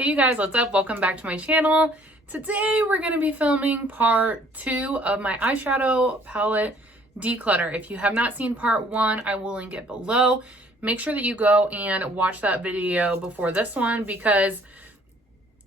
Hey you guys, what's up? Welcome back to my channel. Today we're going to be filming part 2 of my eyeshadow palette declutter. If you have not seen part 1, I will link it below. Make sure that you go and watch that video before this one, because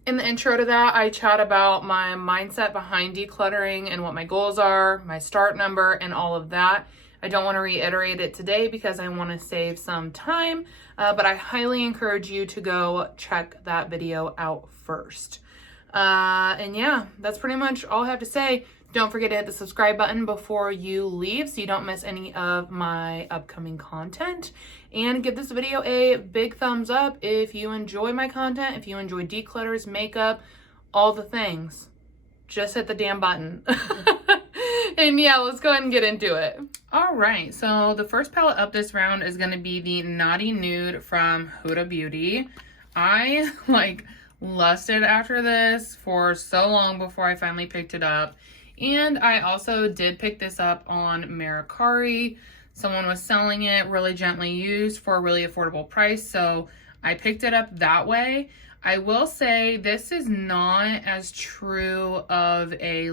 in the intro to that, I chat about my mindset behind decluttering and what my goals are, my start number, and all of that. I don't want to reiterate it today because I want to save some time, but I highly encourage you to go check that video out first. And yeah, that's pretty much all I have to say. Don't forget to hit the subscribe button before you leave so you don't miss any of my upcoming content. And give this video a big thumbs up if you enjoy my content, if you enjoy declutters, makeup, all the things. Just hit the damn button. And yeah, let's go ahead and get into it. All right, so the first palette up this round is going to be the Naughty Nude from Huda Beauty. I lusted after this for so long before I finally picked it up. And I also did pick this up on Mercari. Someone was selling it really gently used for a really affordable price, so I picked it up that way. I will say this is not as true of a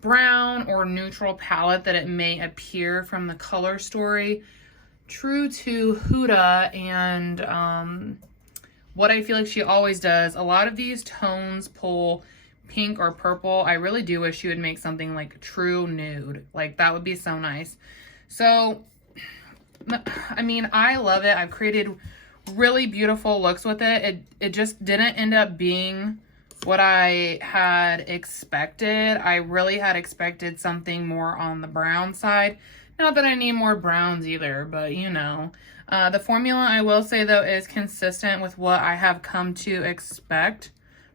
brown or neutral palette that it may appear from the color story. True to Huda and what I feel like she always does, a lot of these tones pull pink or purple. I really do wish she would make something like true nude. That would be so nice. So, I mean, I love it. I've created really beautiful looks with it. It just didn't end up being what I had expected. I really had expected something more on the brown side. Not that I need more browns either, but you know. The formula, I will say though, is consistent with what I have come to expect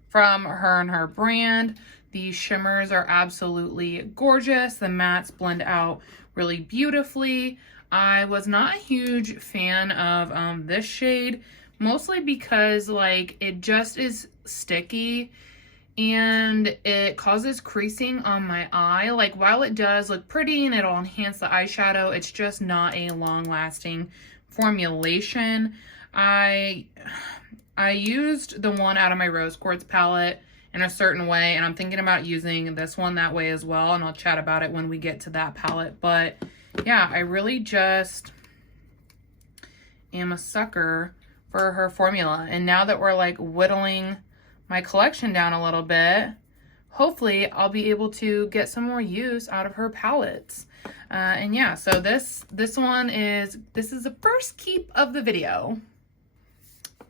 from her and her brand. The shimmers are absolutely gorgeous. The mattes blend out really beautifully. I was not a huge fan of this shade, mostly because it just is sticky and it causes creasing on my eye. While it does look pretty and it'll enhance the eyeshadow, it's just not a long-lasting formulation. I used the one out of my Rose Quartz palette in a certain way, and I'm thinking about using this one that way as well, and I'll chat about it when we get to that palette. But yeah, I really just am a sucker for her formula. And now that we're whittling my collection down a little bit, hopefully I'll be able to get some more use out of her palettes. And yeah, so this is the first keep of the video.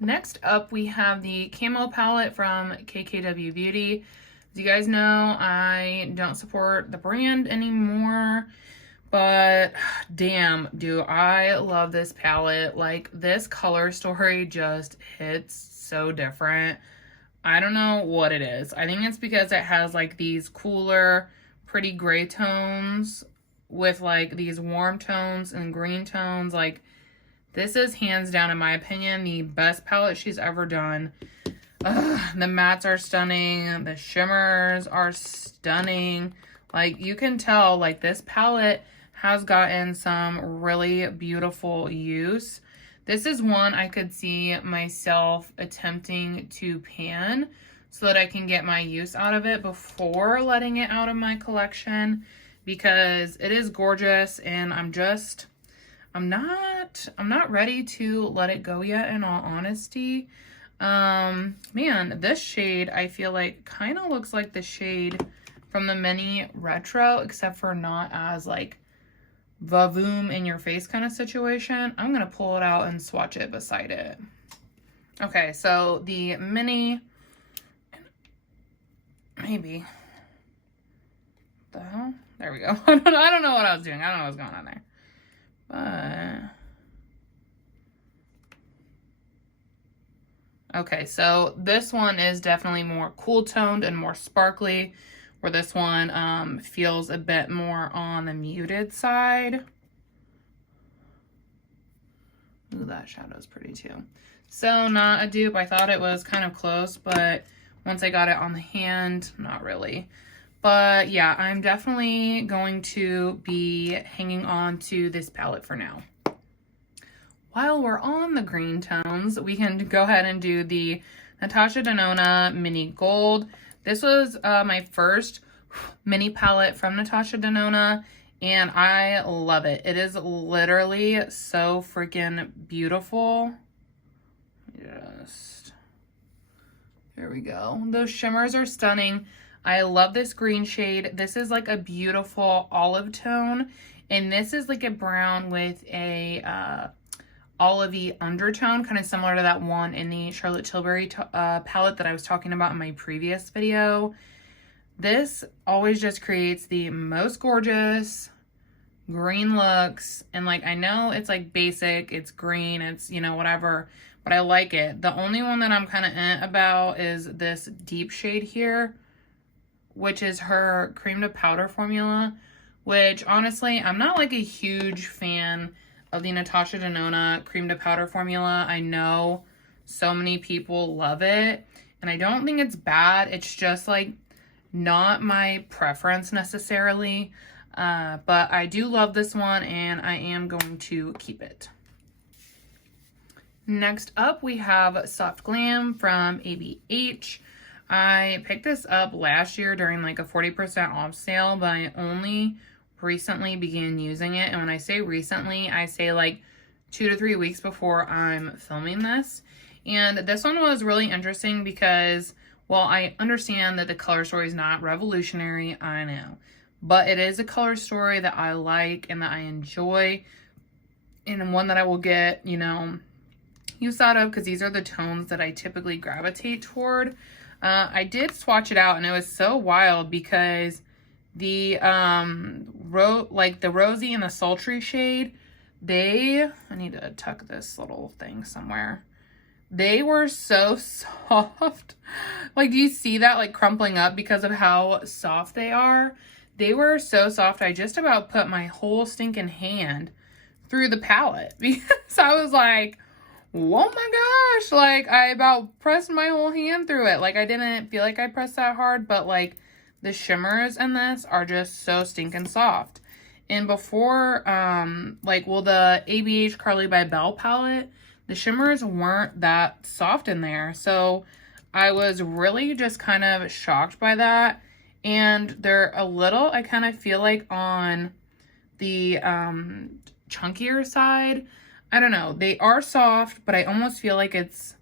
Next up, we have the Camo palette from KKW Beauty. As you guys know, I don't support the brand anymore, but damn, do I love this palette. This color story just hits so different. I don't know what it is. I think it's because it has these cooler, pretty gray tones with these warm tones and green tones. This is hands down, in my opinion, the best palette she's ever done. The mattes are stunning. The shimmers are stunning. You can tell, this palette has gotten some really beautiful use. This is one I could see myself attempting to pan so that I can get my use out of it before letting it out of my collection, because it is gorgeous and I'm not ready to let it go yet, in all honesty. Man, this shade I feel kind of looks like the shade from the mini retro, except for not as vavoom in your face kind of situation. I'm gonna pull it out and swatch it beside it. Okay, so the mini, maybe, the hell? There we go. I don't know what I was doing. I don't know what was going on there. But okay, so this one is definitely more cool toned and more sparkly, where this one feels a bit more on the muted side. Ooh, that shadow's pretty too. So not a dupe. I thought it was kind of close, but once I got it on the hand, not really. But yeah, I'm definitely going to be hanging on to this palette for now. While we're on the green tones, we can go ahead and do the Natasha Denona Mini Gold. This was my first mini palette from Natasha Denona, and I love it. It is literally so freaking beautiful. Just, there we go. Those shimmers are stunning. I love this green shade. This is like a beautiful olive tone, and this is like a brown with a olivey undertone, kind of similar to that one in the Charlotte Tilbury palette that I was talking about in my previous video. This always just creates the most gorgeous green looks, and like, I know it's like basic, it's green, it's, you know, whatever, but I like it. The only one that I'm kind of about is this deep shade here, which is her cream to powder formula, which honestly, I'm not like a huge fan of the Natasha Denona cream to powder formula. I know so many people love it, and I don't think it's bad. It's just like not my preference necessarily, but I do love this one, and I am going to keep it. Next up, we have Soft Glam from ABH. I picked this up last year during like a 40% off sale, but I only recently began using it. And when I say recently, I say like 2 to 3 weeks before I'm filming this. And this one was really interesting because, well, I understand that the color story is not revolutionary, I know, but it is a color story that I like and that I enjoy, and one that I will get, you know, use out of, because these are the tones that I typically gravitate toward. I did swatch it out, and it was so wild because the the rosy and the sultry shade, I need to tuck this little thing somewhere. They were so soft. Like, do you see that like crumpling up because of how soft they are? They were so soft. I just about put my whole stinking hand through the palette because I was like, oh my gosh, like I about pressed my whole hand through it. Like, I didn't feel like I pressed that hard, but like the shimmers in this are just so stinking soft. And before, the ABH Carly by Belle palette, the shimmers weren't that soft in there. So I was really just kind of shocked by that. And they're a little, I kind of feel like on the chunkier side. I don't know. They are soft, but I almost feel like it's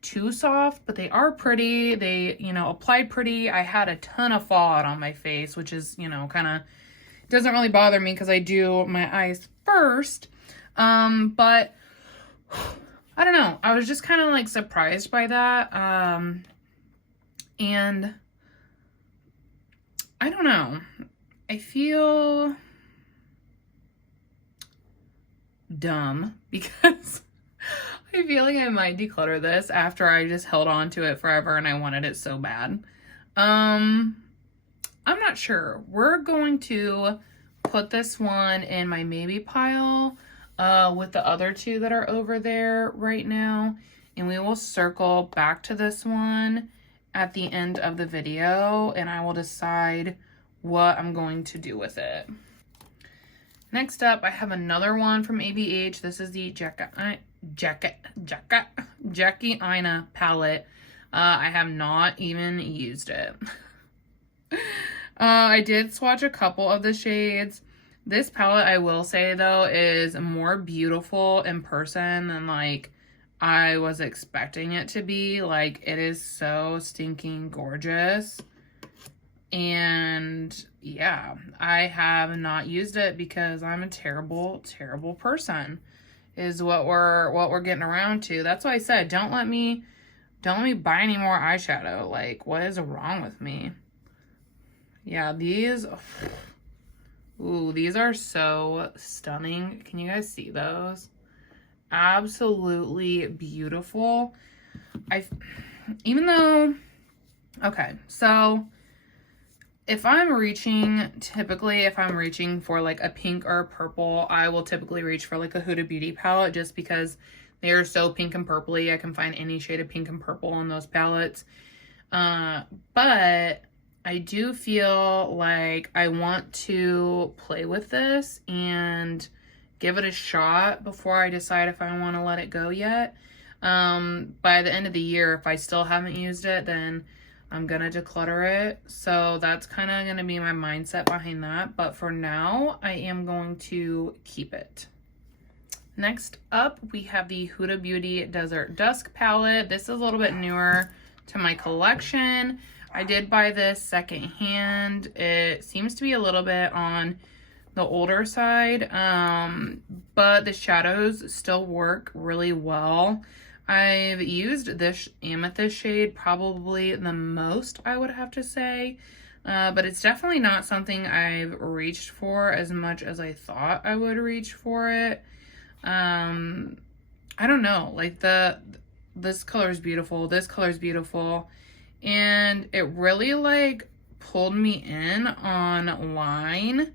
too soft, but they are pretty. They, you know, applied pretty. I had a ton of fallout on my face, which is, you know, kind of doesn't really bother me because I do my eyes first. But I don't know. I was just kind of like surprised by that. And I don't know. I feel dumb because I feel like I might declutter this after I just held on to it forever and I wanted it so bad. I'm not sure. We're going to put this one in my maybe pile with the other two that are over there right now, and we will circle back to this one at the end of the video, and I will decide what I'm going to do with it. Next up, I have another one from ABH. This is the Jackie Aina palette. I have not even used it. I did swatch a couple of the shades. This palette, I will say though, is more beautiful in person than like I was expecting it to be. Like, it is so stinking gorgeous. And yeah, I have not used it because I'm a terrible, terrible person, is what we're getting around to. That's why I said, don't let me buy any more eyeshadow. Like, what is wrong with me? Yeah, these are so stunning. Can you guys see those? Absolutely beautiful. Okay, so if I'm reaching for like a pink or a purple, I will typically reach for like a Huda Beauty palette just because they are so pink and purpley. I can find any shade of pink and purple on those palettes. But I do feel like I want to play with this and give it a shot before I decide if I want to let it go yet. By the end of the year, if I still haven't used it, then I'm gonna declutter it. So that's kind of gonna be my mindset behind that. But for now, I am going to keep it. Next up, we have the Huda Beauty Desert Dusk palette. This is a little bit newer to my collection. I did buy this secondhand. It seems to be a little bit on the older side, but the shadows still work really well. I've used this amethyst shade probably the most, I would have to say, but it's definitely not something I've reached for as much as I thought I would reach for it. I don't know, like this color is beautiful, this color is beautiful, and it really like pulled me in online,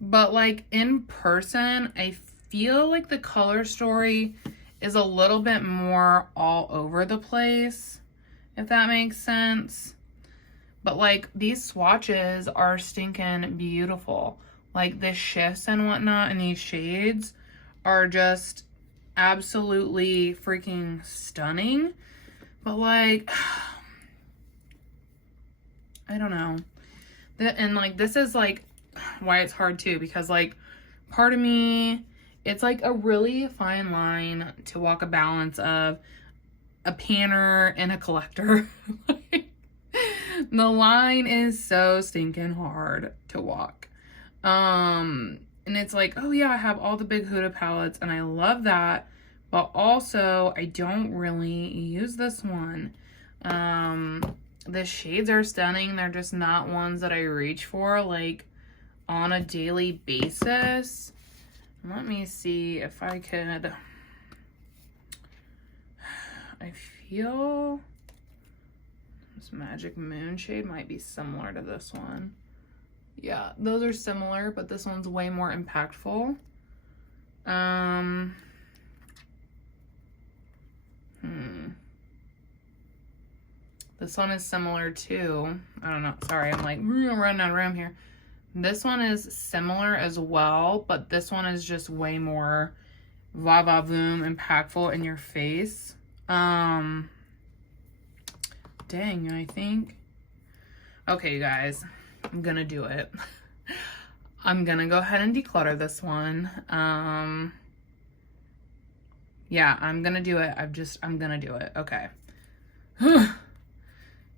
but like in person, I feel like the color story is a little bit more all over the place, if that makes sense. But like these swatches are stinking beautiful. Like the shifts and whatnot in these shades are just absolutely freaking stunning. But like, I don't know. And like this is like why it's hard too, because like part of me, it's like a really fine line to walk a balance of a panner and a collector. The line is so stinking hard to walk. And it's like, oh yeah, I have all the big Huda palettes and I love that, but also I don't really use this one. The shades are stunning. They're just not ones that I reach for like on a daily basis. Let me see if I could. I feel this Magic Moon shade might be similar to this one. Yeah, those are similar, but this one's way more impactful. This one is similar too. I don't know. Sorry, I'm like running out of room here. This one is similar as well, but this one is just way more va-va-voom, impactful in your face. Dang, I think. Okay, guys, I'm gonna do it. I'm gonna go ahead and declutter this one. Yeah, I'm gonna do it. I'm gonna do it. Okay.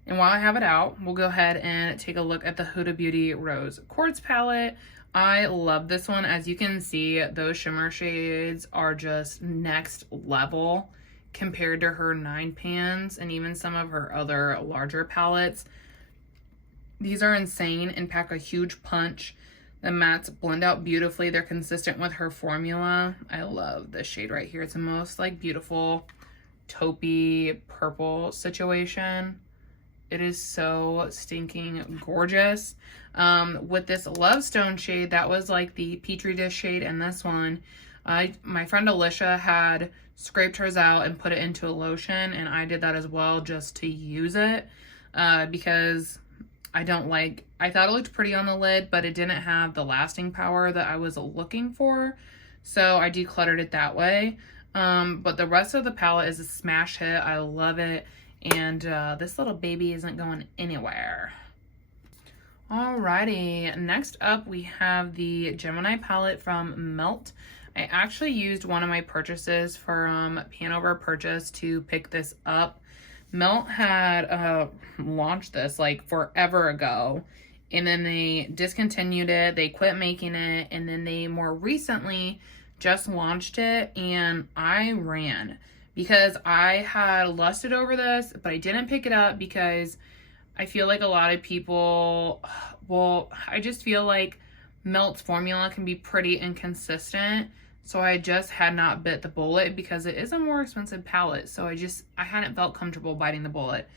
And while I have it out, we'll go ahead and take a look at the Huda Beauty Rose Quartz palette. I love this one. As you can see, those shimmer shades are just next level compared to her 9 pans and even some of her other larger palettes. These are insane and pack a huge punch. The mattes blend out beautifully. They're consistent with her formula. I love this shade right here. It's the most like beautiful taupey purple situation. It is so stinking gorgeous. With this Love Stone shade, that was like the Petri dish shade, and this one, my friend Alicia had scraped hers out and put it into a lotion, and I did that as well just to use it because I thought it looked pretty on the lid, but it didn't have the lasting power that I was looking for, so I decluttered it that way. But the rest of the palette is a smash hit. I love it. And this little baby isn't going anywhere. Alrighty, next up we have the Gemini palette from Melt. I actually used one of my purchases from Pan Over Purchase to pick this up. Melt had launched this like forever ago, and then they discontinued it, they quit making it, and then they more recently just launched it, and I ran. Because I had lusted over this, but I didn't pick it up because I feel like a lot of people, well, I just feel like Melt's formula can be pretty inconsistent. So I just had not bit the bullet because it is a more expensive palette. So I hadn't felt comfortable biting the bullet.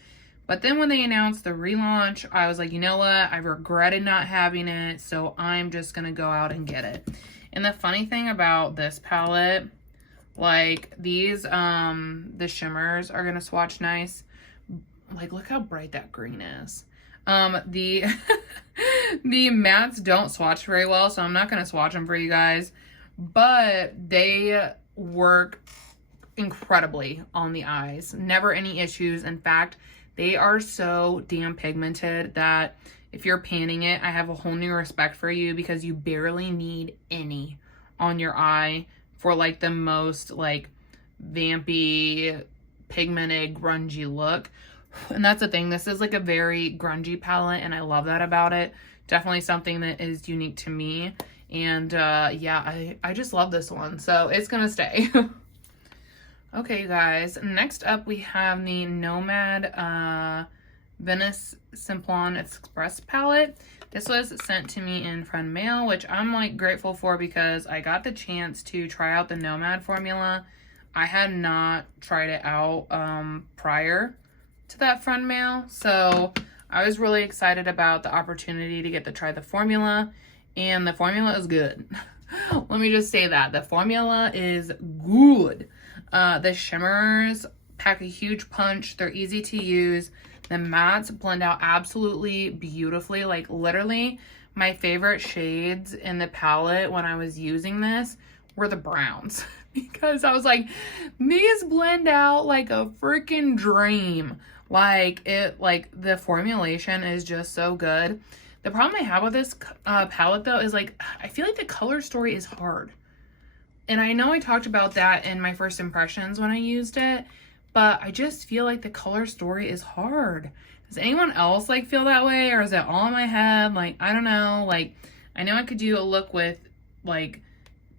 But then when they announced the relaunch, I was like, you know what? I regretted not having it. So I'm just going to go out and get it. And the funny thing about this palette, like these, the shimmers are gonna swatch nice. Like, look how bright that green is. The mattes don't swatch very well, so I'm not gonna swatch them for you guys. But they work incredibly on the eyes. Never any issues. In fact, they are so damn pigmented that if you're panning it, I have a whole new respect for you because you barely need any on your eye for like the most like vampy, pigmented, grungy look. And that's the thing. This is like a very grungy palette and I love that about it. Definitely something that is unique to me. And yeah, I just love this one. So it's gonna stay. Okay, guys. Next up we have the Nomad Venice Simplon Express palette. This was sent to me in friend mail, which I'm like grateful for because I got the chance to try out the Nomad formula. I had not tried it out prior to that friend mail, so I was really excited about the opportunity to get to try the formula, and the formula is good. Let me just say that. The formula is good. The shimmers pack a huge punch. They're easy to use. The mattes blend out absolutely beautifully. Like literally my favorite shades in the palette when I was using this were the browns because I was like, these blend out like a freaking dream. Like the formulation is just so good. The problem I have with this palette though is like, I feel like the color story is hard. And I know I talked about that in my first impressions when I used it, but I just feel like the color story is hard. Does anyone else like feel that way, or is it all in my head? Like, I don't know. Like, I know I could do a look with like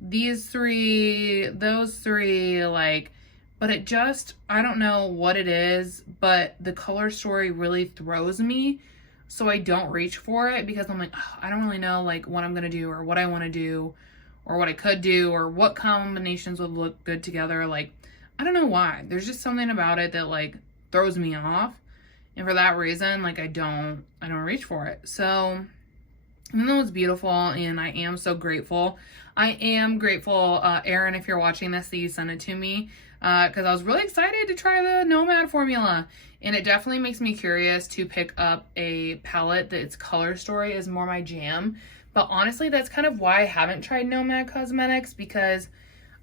these three, those three, like, but it just, I don't know what it is, but the color story really throws me. So I don't reach for it because I'm like, oh, I don't really know like what I'm going to do or what I want to do or what I could do or what combinations would look good together. Like, I don't know why. There's just something about it that like throws me off. And for that reason, like I don't reach for it. So even though it's beautiful and I am so grateful, Erin, if you're watching this, that you sent it to me because I was really excited to try the Nomad formula. And it definitely makes me curious to pick up a palette that its color story is more my jam. But honestly, that's kind of why I haven't tried Nomad Cosmetics, because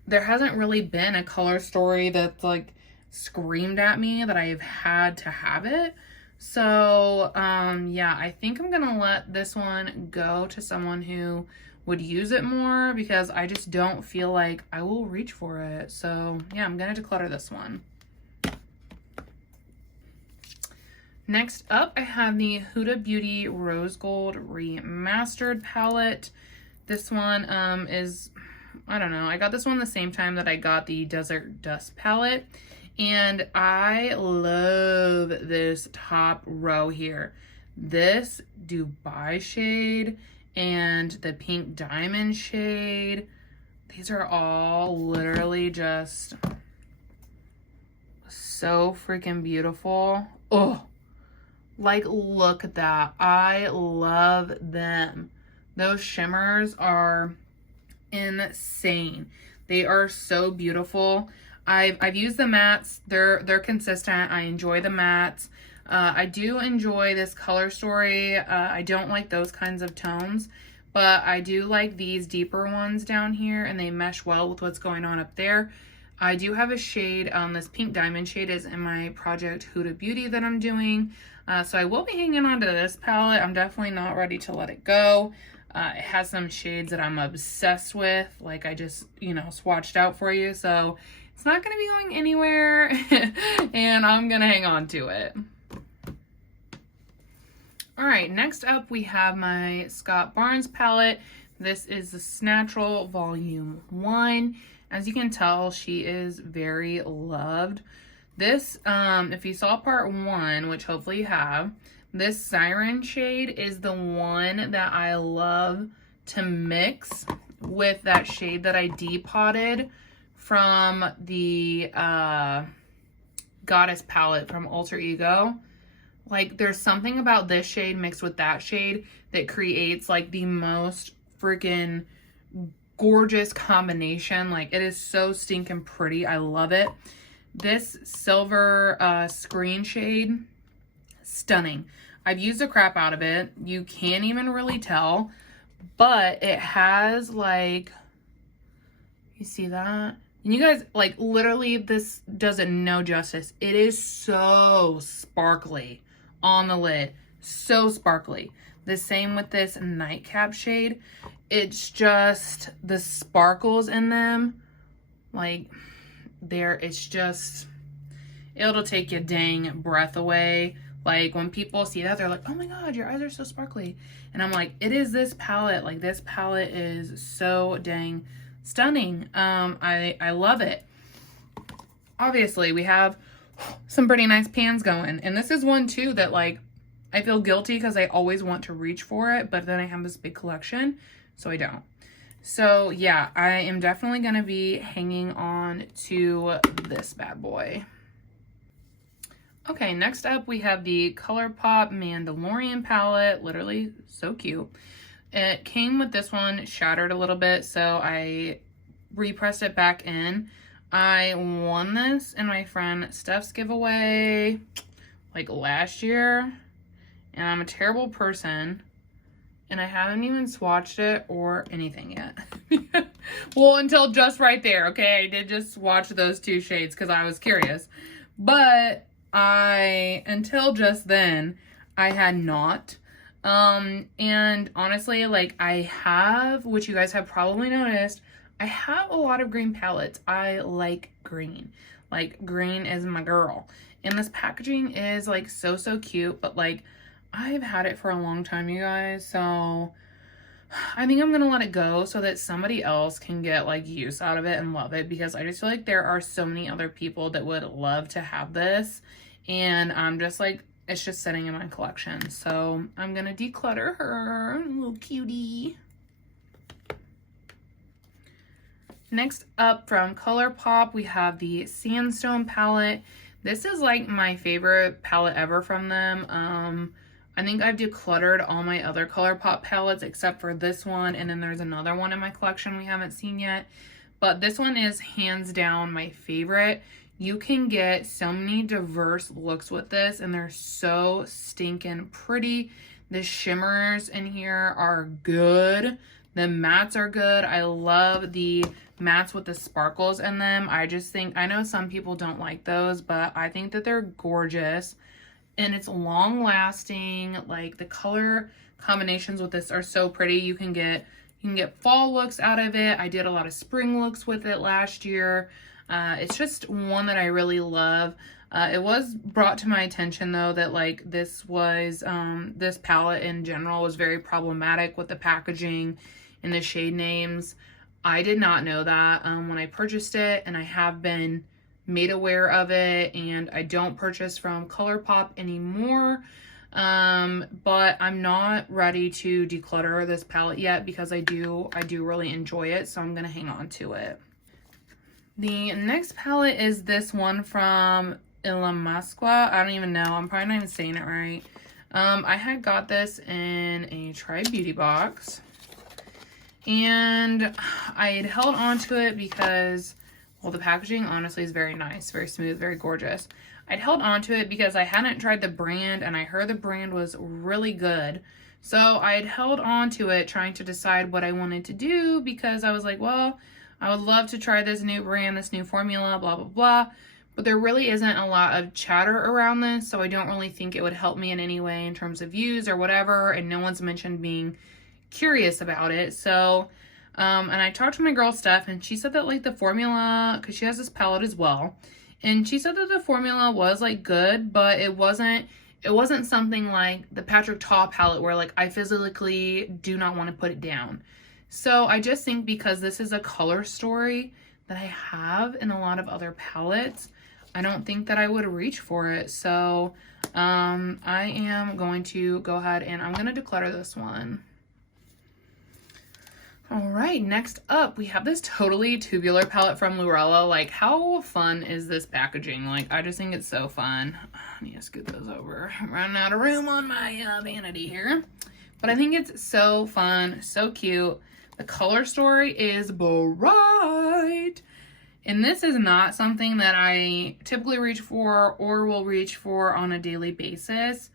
there hasn't really been a color story that's like screamed at me that I've had to have it. So yeah, I think I'm gonna let this one go to someone who would use it more because I just don't feel like I will reach for it. So yeah, I'm gonna declutter this one. Next up, I have the Huda Beauty Rose Gold Remastered palette. This one is, I don't know, I got this one the same time that I got the Desert Dust palette. And I love this top row here. This Dubai shade and the Pink Diamond shade. These are all literally just so freaking beautiful. Oh, like look at that. I love them. Those shimmers are insane. They are so beautiful. I've used the mattes. They're consistent. I enjoy the mattes. I do enjoy this color story. I don't like those kinds of tones, but I do like these deeper ones down here, and they mesh well with what's going on up there. I do have a shade, this Pink Diamond shade is in my project Huda Beauty that I'm doing. So I will be hanging on to this palette. I'm definitely not ready to let it go. It has some shades that I'm obsessed with, like I just, you know, swatched out for you. So it's not going to be going anywhere and I'm going to hang on to it. All right, next up we have my Scott Barnes palette. This is the Snatchel Volume 1. As you can tell, she is very loved. This, if you saw part 1, which hopefully you have, this Siren shade is the one that I love to mix with that shade that I depotted from the Goddess palette from Alter Ego. Like, there's something about this shade mixed with that shade that creates like the most freaking gorgeous combination. Like, it is so stinking pretty. I love it. This silver screen shade, stunning. I've used the crap out of it. You can't even really tell, but it has like, you see that? And you guys, like, literally, this does it no justice. It is so sparkly on the lid. So sparkly. The same with this nightcap shade. It's just the sparkles in them, like, it's just, it'll take your dang breath away. Like, when people see that, they're like, oh my god, your eyes are so sparkly. And I'm like, it is this palette. Like, this palette is so dang stunning. I love it. Obviously, we have some pretty nice pans going. And this is one, too, that, like, I feel guilty because I always want to reach for it, but then I have this big collection, so I don't. So, yeah, I am definitely going to be hanging on to this bad boy. Okay, next up we have the ColourPop Mandalorian palette. Literally so cute. It came with this one shattered a little bit, so I repressed it back in. I won this in my friend Steph's giveaway like last year, and I'm a terrible person, and I haven't even swatched it or anything yet. Well, until just right there, okay? I did just swatch those two shades because I was curious, but until just then, I had not. And honestly, like, I have, which you guys have probably noticed, I have a lot of green palettes. I like green. Like, green is my girl. And this packaging is, like, so cute, but, like, I've had it for a long time, you guys, so I think I'm gonna let it go so that somebody else can get, like, use out of it and love it, because I just feel like there are so many other people that would love to have this, and I'm just like, it's just sitting in my collection. So I'm gonna declutter her, little cutie. Next up from ColourPop, we have the Sandstone palette. This is like my favorite palette ever from them. I think I've decluttered all my other ColourPop palettes except for this one, and then there's another one in my collection we haven't seen yet. But this one is hands down my favorite. You can get so many diverse looks with this, and they're so stinking pretty. The shimmers in here are good. The mattes are good. I love the mattes with the sparkles in them. I just think, I know some people don't like those, but I think that they're gorgeous. And it's long lasting. Like, the color combinations with this are so pretty. You can get fall looks out of it. I did a lot of spring looks with it last year. It's just one that I really love. It was brought to my attention though that, like, this palette in general was very problematic with the packaging and the shade names. I did not know that when I purchased it, and I have been made aware of it, and I don't purchase from ColourPop anymore. But I'm not ready to declutter this palette yet because I do really enjoy it, so I'm gonna hang on to it. The next palette is this one from Ilamasqua. I don't even know. I'm probably not even saying it right. I had got this in a Try Beauty box, and I had held on to it because, well, the packaging honestly is very nice, very smooth, very gorgeous. I'd held on to it because I hadn't tried the brand, and I heard the brand was really good. So I'd held on to it trying to decide what I wanted to do, because I was like, well, I would love to try this new brand, this new formula, blah, blah, blah. But there really isn't a lot of chatter around this, so I don't really think it would help me in any way in terms of views or whatever, and no one's mentioned being curious about it. So, and I talked to my girl Steph, and she said that, like, the formula, because she has this palette as well, and she said that the formula was, like, good, but it wasn't something like the Patrick Ta palette where, like, I physically do not want to put it down. So I just think because this is a color story that I have in a lot of other palettes, I don't think that I would reach for it. So I am going to go ahead and I'm going to declutter this one. All right, next up, we have this totally tubular palette from Lurella. Like, how fun is this packaging? Like, I just think it's so fun. I need to scoot those over. I'm running out of room on my vanity here. But I think it's so fun, so cute. The color story is bright. And this is not something that I typically reach for or will reach for on a daily basis.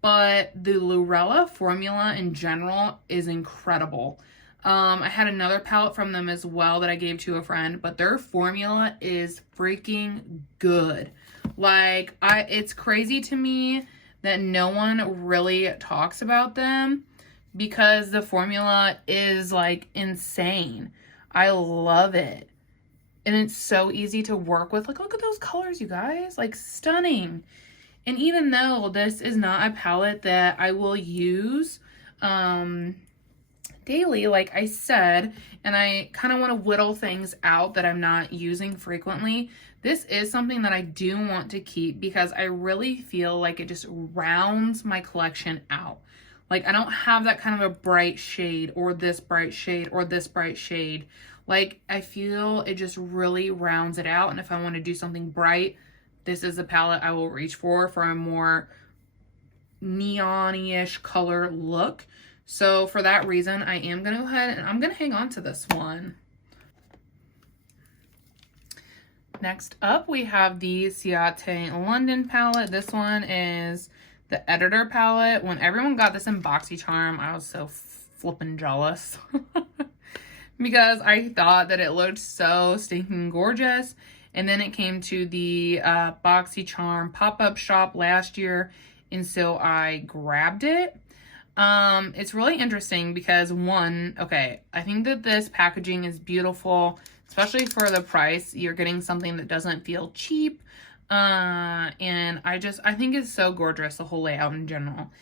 But the Lurella formula in general is incredible. I had another palette from them as well that I gave to a friend, but their formula is freaking good. Like, it's crazy to me that no one really talks about them because the formula is like insane. I love it. And it's so easy to work with. Like, look at those colors, you guys. Like, stunning. And even though this is not a palette that I will use daily, like I said, and I kind of want to whittle things out that I'm not using frequently, this is something that I do want to keep because I really feel like it just rounds my collection out. Like, I don't have that kind of a bright shade or this bright shade or this bright shade. Like, I feel it just really rounds it out. And if I want to do something bright, this is the palette I will reach for a more neon-ish color look. So for that reason, I am going to go ahead and I'm going to hang on to this one. Next up, we have the Ciate London palette. This one is the Editor palette. When everyone got this in BoxyCharm, I was so flippin' jealous because I thought that it looked so stinking gorgeous. And then it came to the BoxyCharm pop-up shop last year, and so I grabbed it. It's really interesting because I think that this packaging is beautiful, especially for the price. You're getting something that doesn't feel cheap. And I think it's so gorgeous, the whole layout in general.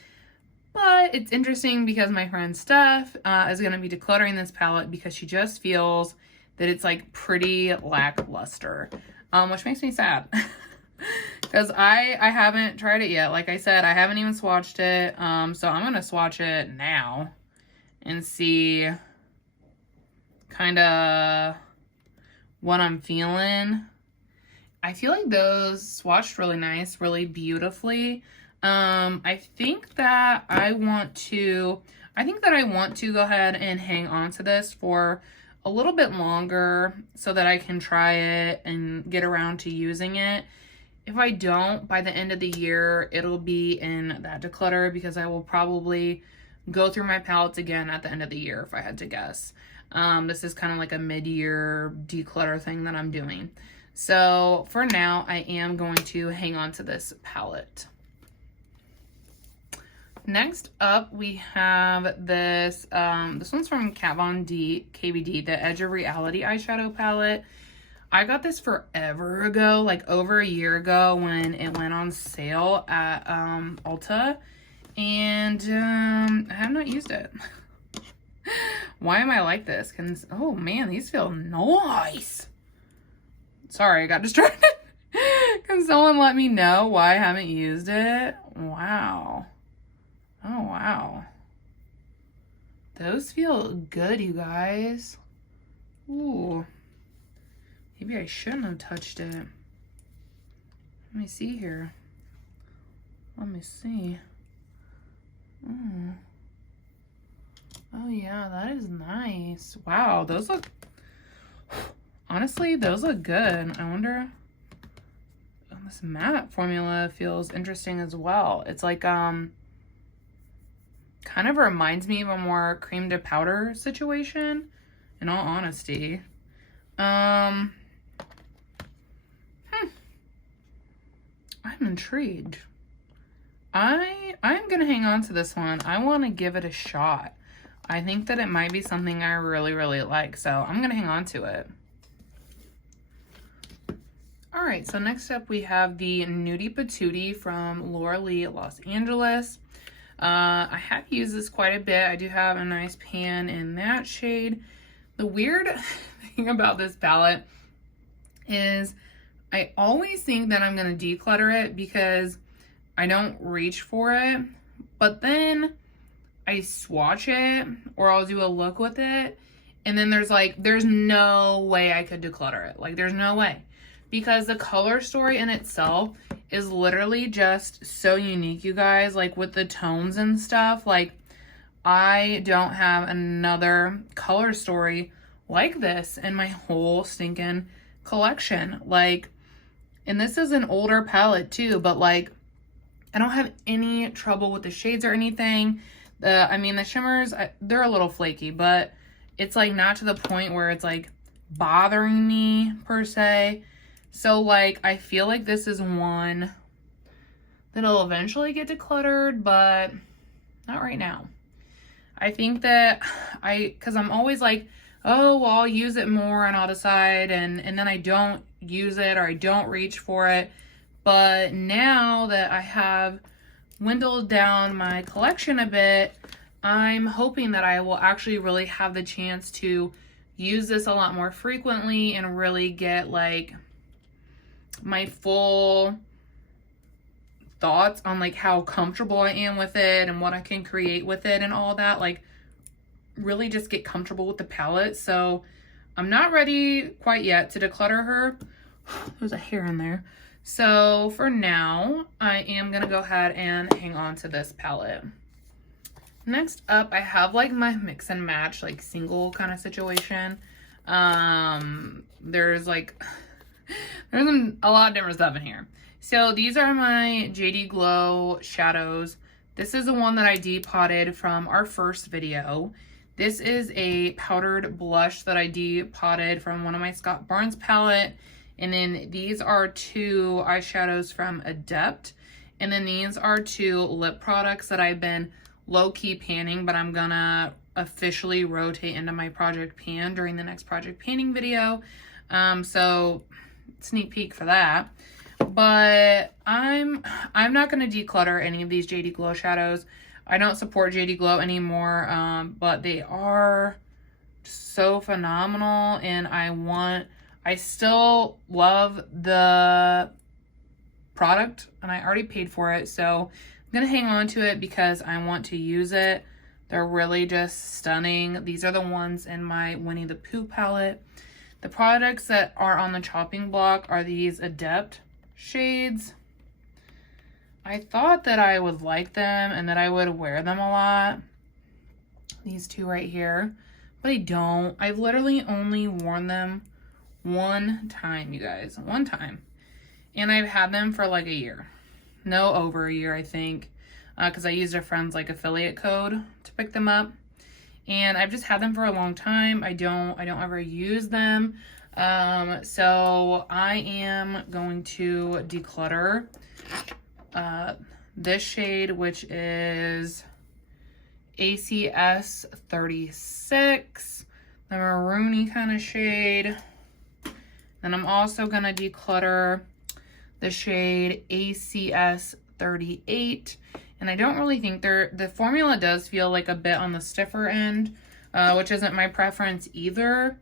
But it's interesting because my friend Steph is going to be decluttering this palette because she just feels that it's like pretty lackluster, which makes me sad. Because I haven't tried it yet. Like I said, I haven't even swatched it. So I'm going to swatch it now and see kind of what I'm feeling. I feel like those swatched really nice, really beautifully. I think that I want to go ahead and hang on to this for a little bit longer so that I can try it and get around to using it. If I don't, by the end of the year, it'll be in that declutter because I will probably go through my palettes again at the end of the year if I had to guess. This is kind of like a mid-year declutter thing that I'm doing. So for now, I am going to hang on to this palette. Next up, we have this, this one's from Kat Von D, KBD, the Edge of Reality eyeshadow palette. I got this forever ago, like over a year ago when it went on sale at Ulta, and I have not used it. Why am I like this? Oh man, these feel nice. Sorry, I got distracted. Can someone let me know why I haven't used it? Wow. Oh, wow. Those feel good, you guys. Ooh. Maybe I shouldn't have touched it. Let me see here. Let me see. Oh, yeah, that is nice. Wow, those look... Honestly, those look good. I wonder... This matte formula feels interesting as well. It's like, kind of reminds me of a more cream to powder situation, in all honesty. I'm intrigued. I'm gonna hang on to this one. I want to give it a shot. I think that it might be something I really, really like, so I'm gonna hang on to it. All right, so next up we have the Nudie Patootie from Laura Lee Los Angeles. I have used this quite a bit. I do have a nice pan in that shade. The weird thing about this palette is I always think that I'm going to declutter it because I don't reach for it, but then I swatch it or I'll do a look with it, and then there's no way I could declutter it. Like, there's no way. Because the color story in itself is literally just so unique, you guys. Like, with the tones and stuff, like, I don't have another color story like this in my whole stinking collection. Like, and this is an older palette too, but like, I don't have any trouble with the shades or anything. I mean, the shimmers, they're a little flaky, but it's like not to the point where it's like bothering me per se. So like I feel like this is one that'll eventually get decluttered, but not right now. I think that because I'm always like, oh, well, I'll use it more and I'll decide, and then I don't use it or I don't reach for it. But now that I have dwindled down my collection a bit, I'm hoping that I will actually really have the chance to use this a lot more frequently and really get like my full thoughts on like how comfortable I am with it and what I can create with it and all that. Like really just get comfortable with the palette. So I'm not ready quite yet to declutter her. There's a hair in there. So for now, I am gonna go ahead and hang on to this palette. Next up, I have like my mix and match, like single kind of situation. There's like, there's a lot of different stuff in here. So these are my JD Glow shadows. This is the one that I depotted from our first video. This is a powdered blush that I depotted from one of my Scott Barnes palette. And then these are 2 eyeshadows from Adept. And then these are 2 lip products that I've been low-key panning, but I'm gonna officially rotate into my project pan during the next project panning video. So sneak peek for that. But I'm not gonna declutter any of these JD Glow shadows. I don't support JD Glow anymore, but they are so phenomenal, and I still love the product, and I already paid for it, so I'm gonna hang on to it because I want to use it. They're really just stunning. These are the ones in my Winnie the Pooh palette. The products that are on the chopping block are these Adept shades. I thought that I would like them and that I would wear them a lot. These 2 right here, but I don't. I've literally only worn them one time, you guys, one time. And I've had them for like a year. No, over a year, I think, because I used a friend's like affiliate code to pick them up. And I've just had them for a long time. I don't ever use them. So I am going to declutter this shade, which is ACS 36, the maroony kind of shade. And I'm also going to declutter the shade ACS 38. And I don't really think the formula does feel like a bit on the stiffer end, which isn't my preference either.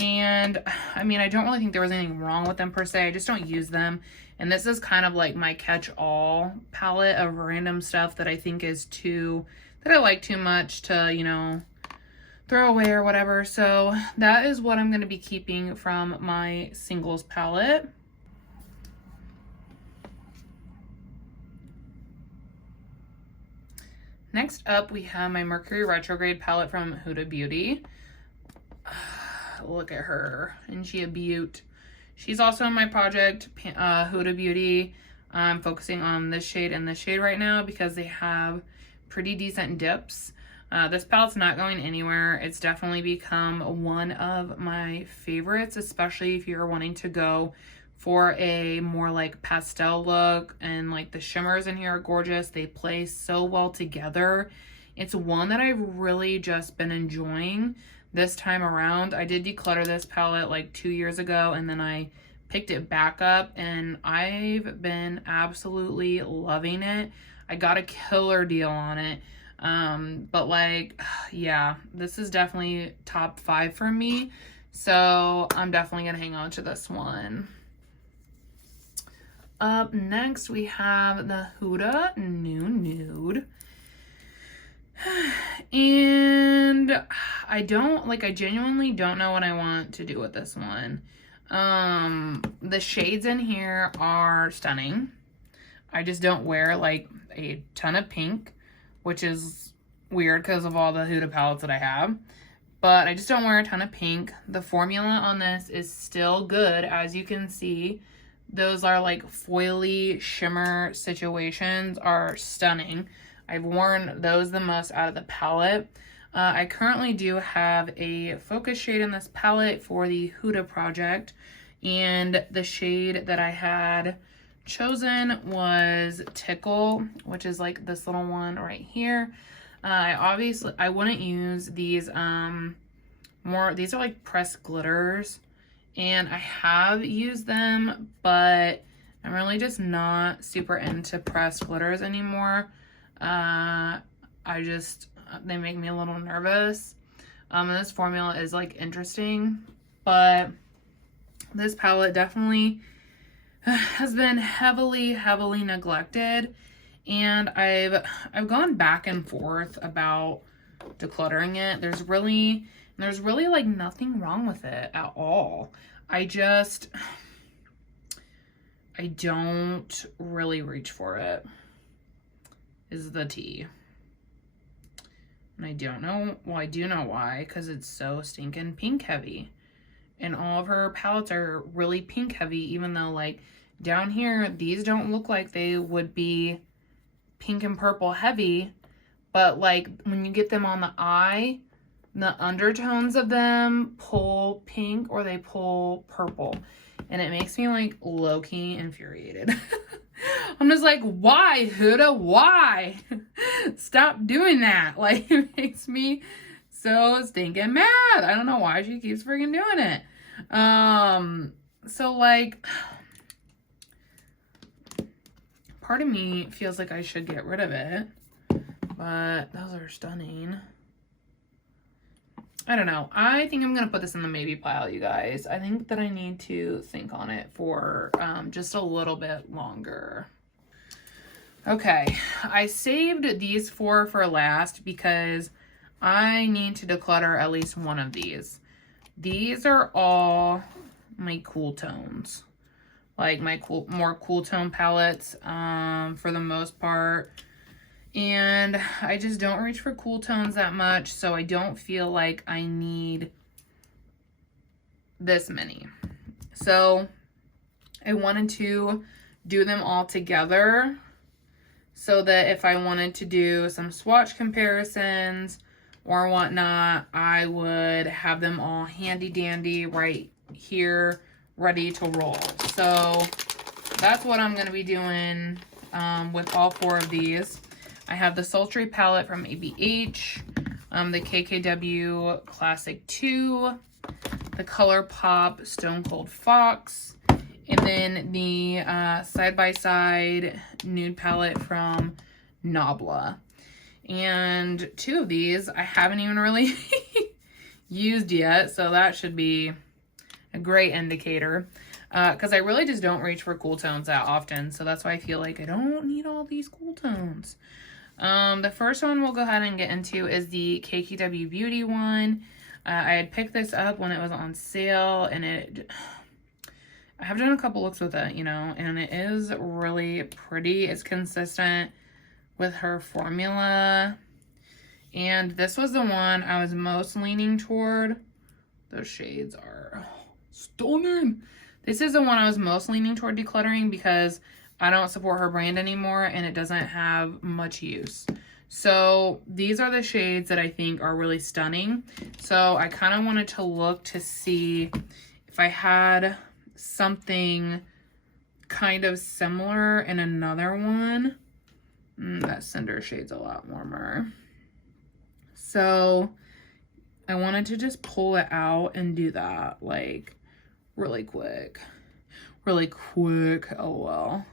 And I mean, I don't really think there was anything wrong with them per se. I just don't use them. And this is kind of like my catch-all palette of random stuff that I think is that I like too much to, you know, throw away or whatever. So that is what I'm going to be keeping from my singles palette. Next up, we have my Mercury Retrograde palette from Huda Beauty. Look at her, isn't she a beaut? She's also in my project, Huda Beauty. I'm focusing on this shade and this shade right now because they have pretty decent dips. This palette's not going anywhere. It's definitely become one of my favorites, especially if you're wanting to go for a more like pastel look, and like the shimmers in here are gorgeous. They play so well together. It's one that I've really just been enjoying this time around. I did declutter this palette like 2 years ago, and then I picked it back up, and I've been absolutely loving it. I got a killer deal on it. But like, yeah, this is definitely top 5 for me. So I'm definitely gonna hang on to this one. Up next, we have the Huda New Nude. And I genuinely don't know what I want to do with this one. The shades in here are stunning. I just don't wear like a ton of pink, which is weird because of all the Huda palettes that I have. But I just don't wear a ton of pink. The formula on this is still good, as you can see. Those are like foily shimmer situations are stunning. I've worn those the most out of the palette. I currently do have a focus shade in this palette for the Huda project, and the shade that I had chosen was Tickle, which is like this little one right here. I wouldn't use these these are like pressed glitters, and I have used them, but I'm really just not super into pressed glitters anymore. They make me a little nervous. And this formula is like interesting, but this palette definitely has been heavily neglected, and I've gone back and forth about decluttering it. There's really like nothing wrong with it at all. I don't really reach for it, is the tea. And I don't know, well, I do know why, because it's so stinking pink heavy. And all of her palettes are really pink heavy, even though like down here, these don't look like they would be pink and purple heavy. But like when you get them on the eye, the undertones of them pull pink or they pull purple. And it makes me like low-key infuriated. I'm just like, why, Huda? Why? Stop doing that. Like, it makes me so stinking mad. I don't know why she keeps freaking doing it. So like, part of me feels like I should get rid of it, but those are stunning. I don't know. I think I'm going to put this in the maybe pile, you guys. I think that I need to think on it for just a little bit longer. Okay, I saved these four for last because I need to declutter at least one of these. These are all my cool tones. Like my more cool tone palettes for the most part. And I just don't reach for cool tones that much, so I don't feel like I need this many. So I wanted to do them all together so that if I wanted to do some swatch comparisons or whatnot, I would have them all handy dandy right here, ready to roll. So that's what I'm going to be doing with all four of these. I have the Sultry palette from ABH, the KKW Classic 2, the ColourPop Stone Cold Fox, and then the Side by Side nude palette from Nabla. And two of these I haven't even really used yet, so that should be a great indicator. Because I really just don't reach for cool tones that often, so that's why I feel like I don't need all these cool tones. The first one we'll go ahead and get into is the KKW Beauty one. I had picked this up when it was on sale, and I have done a couple looks with it, you know, and it is really pretty. It's consistent with her formula, and this was the one I was most leaning toward. Those shades are stunning. This is the one I was most leaning toward decluttering because I don't support her brand anymore and it doesn't have much use. So these are the shades that I think are really stunning. So I kind of wanted to look to see if I had something kind of similar in another one. That Cinder shade's a lot warmer. So I wanted to just pull it out and do that like really quick. LOL.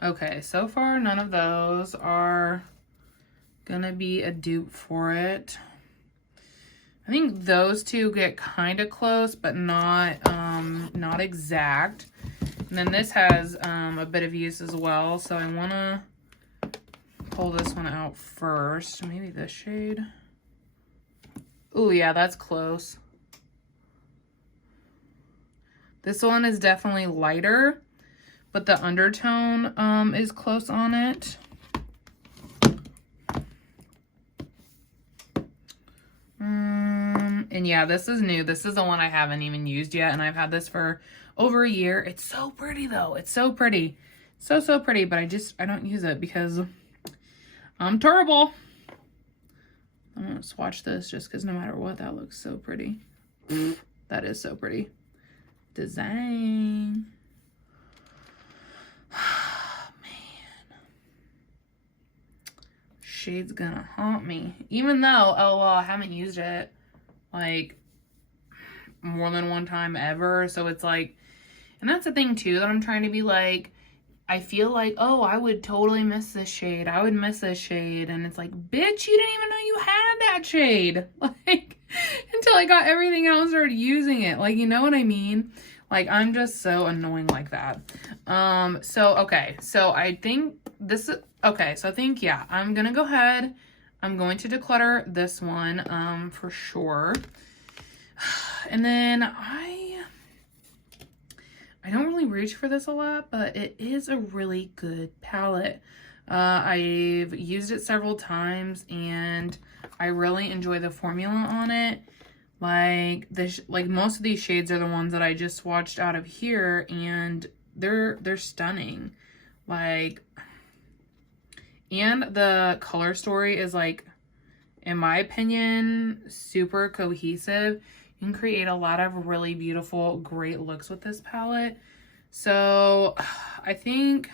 Okay, so far none of those are gonna be a dupe for it. I think those two get kind of close, but not exact. And then this has a bit of use as well, so I wanna pull this one out first. Maybe this shade. Oh yeah, that's close. This one is definitely lighter, but the undertone is close on it. And yeah, this is new. This is the one I haven't even used yet, and I've had this for over a year. It's so pretty though. It's so pretty. So pretty, but I don't use it because I'm terrible. I'm gonna swatch this just because no matter what, that looks so pretty. That is so pretty. Design. Man. Shade's gonna haunt me. Even though, LOL, I haven't used it like more than one time ever. So it's like, and that's the thing too, that I'm trying to be like, I feel like, oh, I would totally miss this shade. I would miss this shade. And it's like, bitch, you didn't even know you had that shade. Like, until I got everything out and started using it. Like, you know what I mean? Like, I'm just so annoying like that. Okay. So I think this is, okay. So I think, yeah, I'm going to go ahead. I'm going to declutter this one, for sure. And then I don't really reach for this a lot, but it is a really good palette. I've used it several times and I really enjoy the formula on it. Like most of these shades are the ones that I just swatched out of here, and they're stunning. Like, and the color story is, like, in my opinion, super cohesive. You can create a lot of really beautiful, great looks with this palette. So I think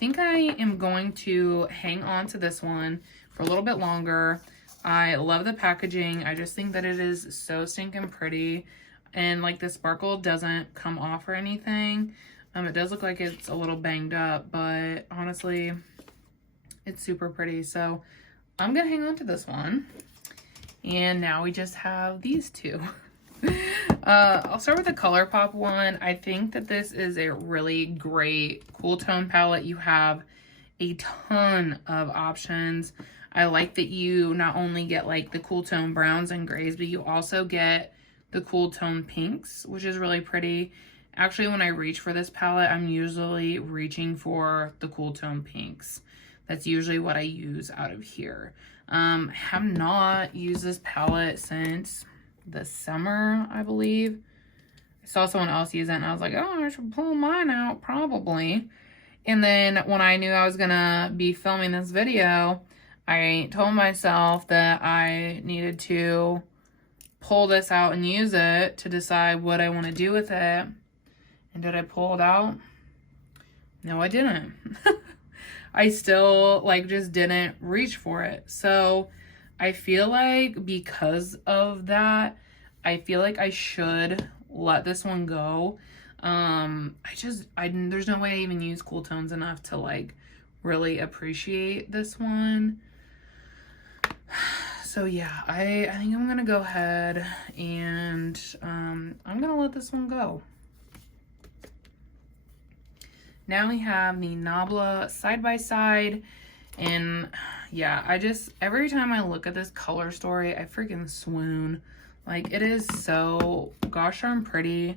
I am going to hang on to this one for a little bit longer. I love the packaging. I just think that it is so stinking pretty. And like the sparkle doesn't come off or anything. It does look like it's a little banged up, but honestly, it's super pretty. So I'm gonna hang on to this one. And now we just have these two. I'll start with the ColourPop one. I think that this is a really great cool tone palette. You have a ton of options. I like that you not only get like the cool tone browns and grays, but you also get the cool tone pinks, which is really pretty. Actually, when I reach for this palette, I'm usually reaching for the cool tone pinks. That's usually what I use out of here. Have not used this palette since the summer, I believe. I saw someone else use it and I was like, oh, I should pull mine out probably. And then when I knew I was gonna be filming this video, I told myself that I needed to pull this out and use it to decide what I want to do with it. And did I pull it out? No, I didn't. I still like just didn't reach for it. So I feel like because of that, I feel like I should let this one go. There's no way I even use cool tones enough to like really appreciate this one. So yeah, I think I'm gonna go ahead and I'm gonna let this one go. Now we have the Nabla side by side, and yeah, every time I look at this color story, I freaking swoon. Like, it is so gosh darn pretty.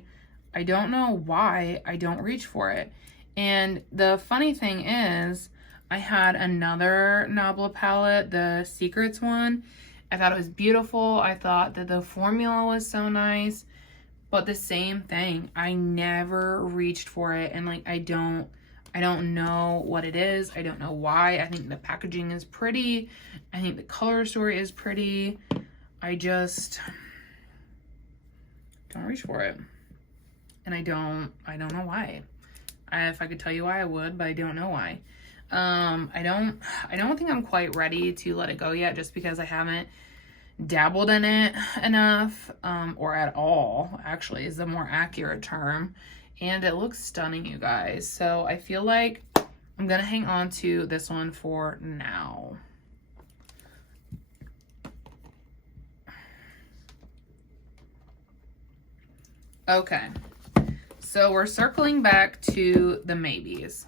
I don't know why I don't reach for it. And the funny thing is, I had another Nabla palette, the Secrets one. I thought it was beautiful. I thought that the formula was so nice. But the same thing, I never reached for it, and like I don't know what it is. I don't know why. I think the packaging is pretty. I think the color story is pretty. I just don't reach for it. And I don't know why. If I could tell you why, I would, but I don't know why. I don't think I'm quite ready to let it go yet, just because I haven't dabbled in it enough, or at all, actually, is the more accurate term. And it looks stunning, you guys. So I feel like I'm gonna hang on to this one for now. Okay, so we're circling back to the maybes.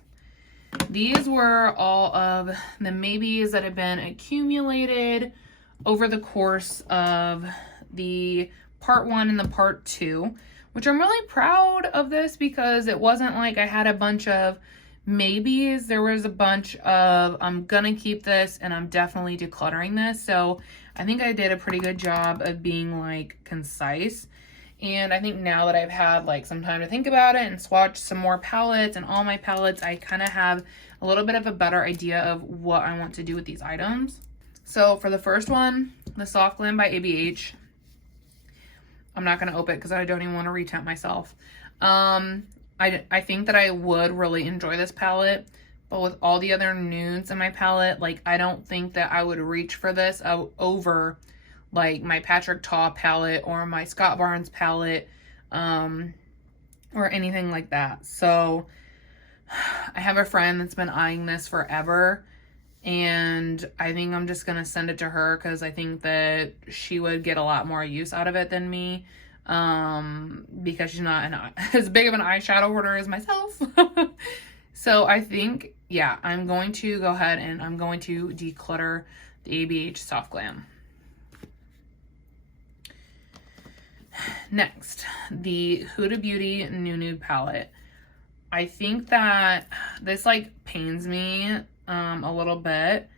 These were all of the maybes that have been accumulated over the course of the part 1 and the part 2, which I'm really proud of this, because it wasn't like I had a bunch of maybes. There was a bunch of I'm gonna keep this and I'm definitely decluttering this. So I think I did a pretty good job of being like concise. And I think now that I've had like some time to think about it and swatch some more palettes and all my palettes, I kind of have a little bit of a better idea of what I want to do with these items. So for the first one, the Soft Glam by ABH, I'm not going to open it because I don't even want to retempt myself. I think that I would really enjoy this palette, but with all the other nudes in my palette, like, I don't think that I would reach for this over like my Patrick Ta palette or my Scott Barnes palette, or anything like that. So I have a friend that's been eyeing this forever, and I think I'm just gonna send it to her because I think that she would get a lot more use out of it than me, because she's not as big of an eyeshadow hoarder as myself. So I think, yeah, I'm going to go ahead and I'm going to declutter the ABH Soft Glam. Next, the Huda Beauty New Nude palette. I think that this like pains me a little bit,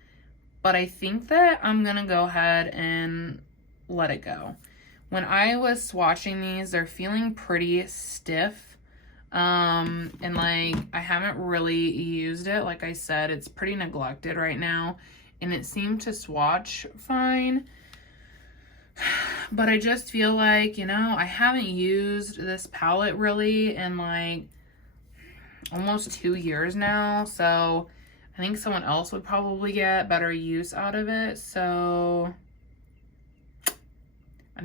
but I think that I'm gonna go ahead and let it go. When I was swatching these, they're feeling pretty stiff, and like I haven't really used it. Like I said, it's pretty neglected right now, and it seemed to swatch fine. But I just feel like, you know, I haven't used this palette really in like almost 2 years now. So I think someone else would probably get better use out of it. So I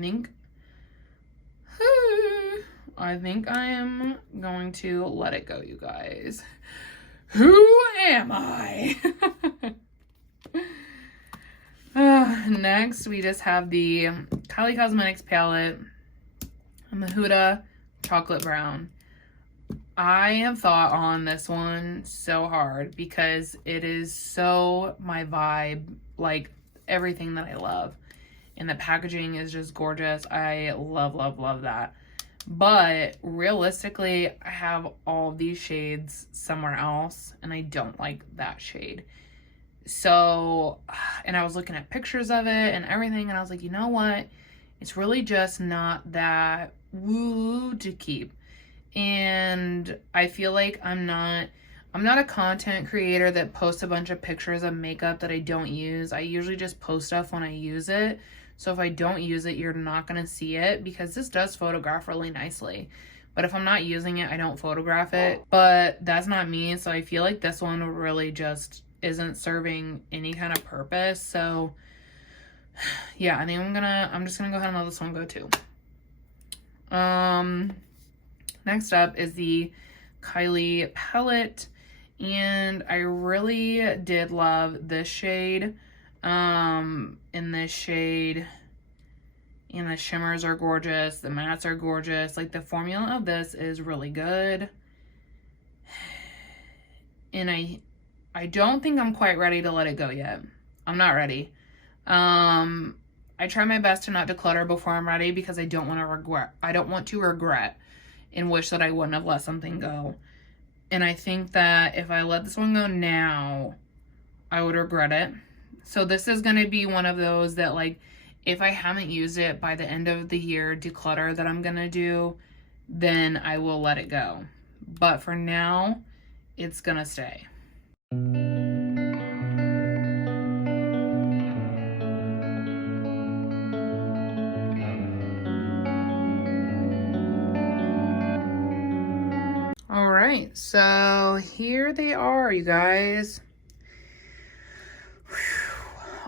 think I am going to let it go, you guys. Who am I? Next, we just have the Kylie Cosmetics palette and the Huda Chocolate Brown. I have thought on this one so hard because it is so my vibe, like everything that I love. And the packaging is just gorgeous. I love, love, love that. But realistically, I have all these shades somewhere else and I don't like that shade. So, and I was looking at pictures of it and everything, and I was like, you know what? It's really just not that woo to keep. And I feel like I'm not a content creator that posts a bunch of pictures of makeup that I don't use. I usually just post stuff when I use it. So if I don't use it, you're not going to see it because this does photograph really nicely. But if I'm not using it, I don't photograph it. But that's not me. So I feel like this one really just isn't serving any kind of purpose. So yeah, I think I'm just gonna go ahead and let this one go too. Next up is the Kylie palette, and I really did love this shade. In this shade, and the shimmers are gorgeous, the mattes are gorgeous. Like the formula of this is really good, and I don't think I'm quite ready to let it go yet. I'm not ready. I try my best to not declutter before I'm ready because I don't want to regret. I don't want to regret and wish that I wouldn't have let something go. And I think that if I let this one go now, I would regret it. So this is going to be one of those that, like, if I haven't used it by the end of the year declutter that I'm going to do, then I will let it go. But for now, it's going to stay. All right, so here they are, you guys.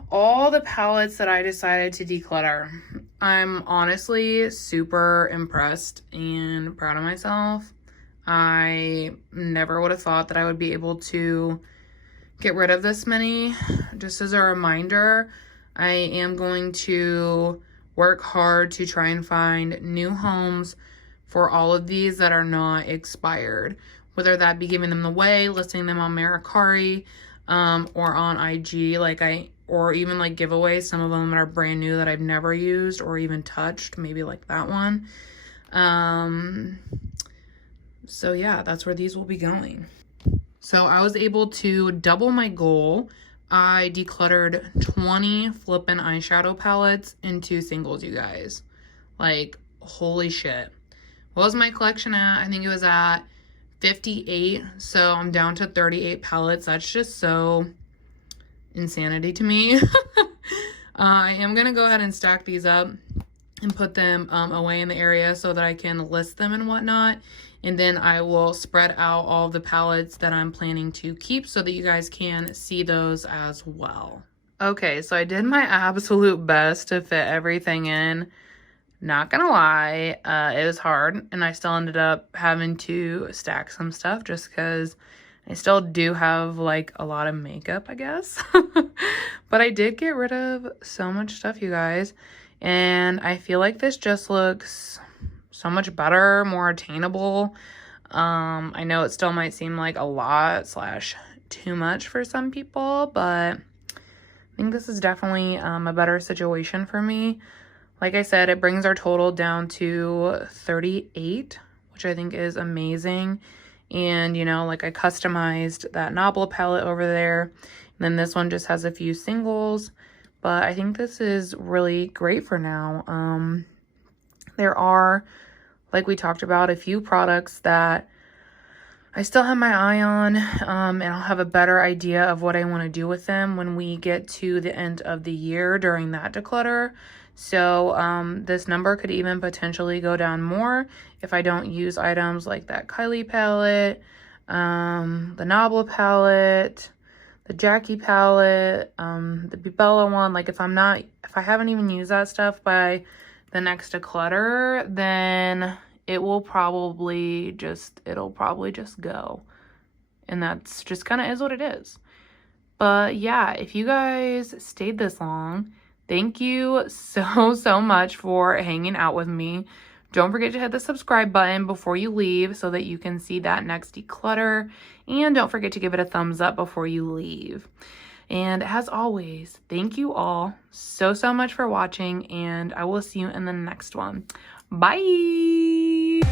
All the palettes that I decided to declutter. I'm honestly super impressed and proud of myself. I never would have thought that I would be able to get rid of this many. Just as a reminder, I am going to work hard to try and find new homes for all of these that are not expired, whether that be giving them away, listing them on Mercari, or on IG, or even like giveaways. Some of them are brand new that I've never used or even touched, maybe like that one. So yeah, that's where these will be going. So I was able to double my goal. I decluttered 20 flippin' eyeshadow palettes into singles, you guys. Like, holy shit. What was my collection at? I think it was at 58. So I'm down to 38 palettes. That's just so insanity to me. I am going to go ahead and stack these up and put them away in the area so that I can list them and whatnot. And then I will spread out all the palettes that I'm planning to keep so that you guys can see those as well. Okay, so I did my absolute best to fit everything in. Not gonna lie, it was hard, and I still ended up having to stack some stuff just because I still do have like a lot of makeup, I guess. But I did get rid of so much stuff, you guys, and I feel like this just looks so much better, more attainable. I know it still might seem like a lot / too much for some people, but I think this is definitely a better situation for me. Like I said, it brings our total down to 38, which I think is amazing. And, you know, like I customized that Nabla palette over there. And then this one just has a few singles. But I think this is really great for now. There are, like we talked about, a few products that I still have my eye on, and I'll have a better idea of what I want to do with them when we get to the end of the year during that declutter. So this number could even potentially go down more if I don't use items like that Kylie palette, the Nabla palette, the Jackie palette, the Bibella one. Like if I haven't even used that stuff by the next declutter, then it'll probably just go. And that's just kind of is what it is. But yeah, if you guys stayed this long, thank you so much for hanging out with me. Don't forget to hit the subscribe button before you leave so that you can see that next declutter. And don't forget to give it a thumbs up before you leave. And as always, thank you all so much for watching, and I will see you in the next one. Bye!